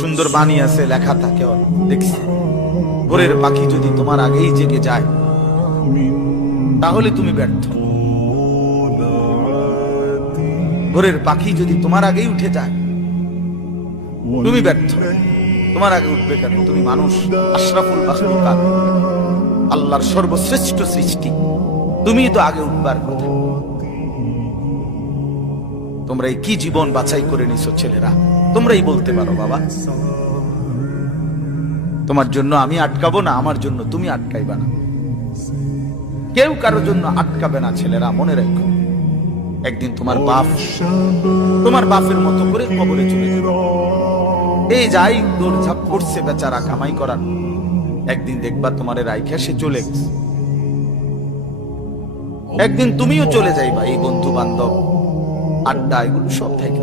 সুন্দর বাণী আছে, লেখা থাকে, দেখছি, ভোরের পাখি যদি তোমার আগেই জেগে যায় তাহলে তুমি ব্যর্থ। ভোরের পাখি যদি তোমার আগেই উঠে যায় তুমি ব্যর্থ। তোমার আগে উঠবে কেন? তুমি মানুষ, আশরাফুল মাখলুকাত, আল্লাহর সর্বশ্রেষ্ঠ সৃষ্টি, তুমি তো আগে উঠবার কথা। তোমরা এই কি জীবন বাছাই করে নিছো ছেলেরা, তোমরাই বলতে পারো বাবা। তোমার জন্য আমি আটকাবো না, আমার জন্য তুমি আটকাইবা না। কেউ কারোর জন্য আটকাবে না ছেলেরা, মনে রাখো। একদিন তোমার বাপের মতো করে কবরে চলে যাবে। এই যাই দৌড়ঝাঁপ করছে বেচারা কামাই করার, একদিন দেখবা তোমার রাইখা সে চলে গেছে। একদিন তুমিও চলে যাইবা। এই বন্ধু বান্ধব আড্ডা এগুলো সব থেকে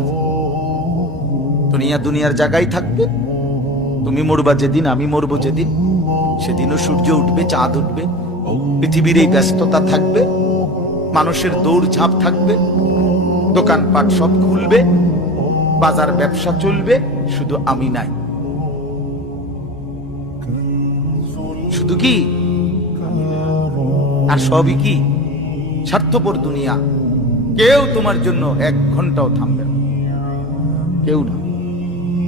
দুনিয়ার জায়গায় থাকবে। তুমি মরবা যেদিন, আমি মরবো যেদিন, সেদিনও সূর্য উঠবে, চাঁদ উঠবে, পৃথিবীর এই ব্যস্ততা থাকবে, মানুষের দৌড়ঝাঁপ থাকবে, দোকানপাট সব খুলবে, বাজার ব্যবসা চলবে, শুধু আমি নাই। শুধু কি আর সবই কি স্বার্থপর দুনিয়া। কেউ তোমার জন্য 1 ঘন্টাও থামবে না, কেউ না।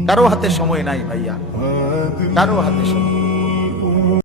কারো হাতে সময় নাই ভাইয়া, কারো হাতে সময়।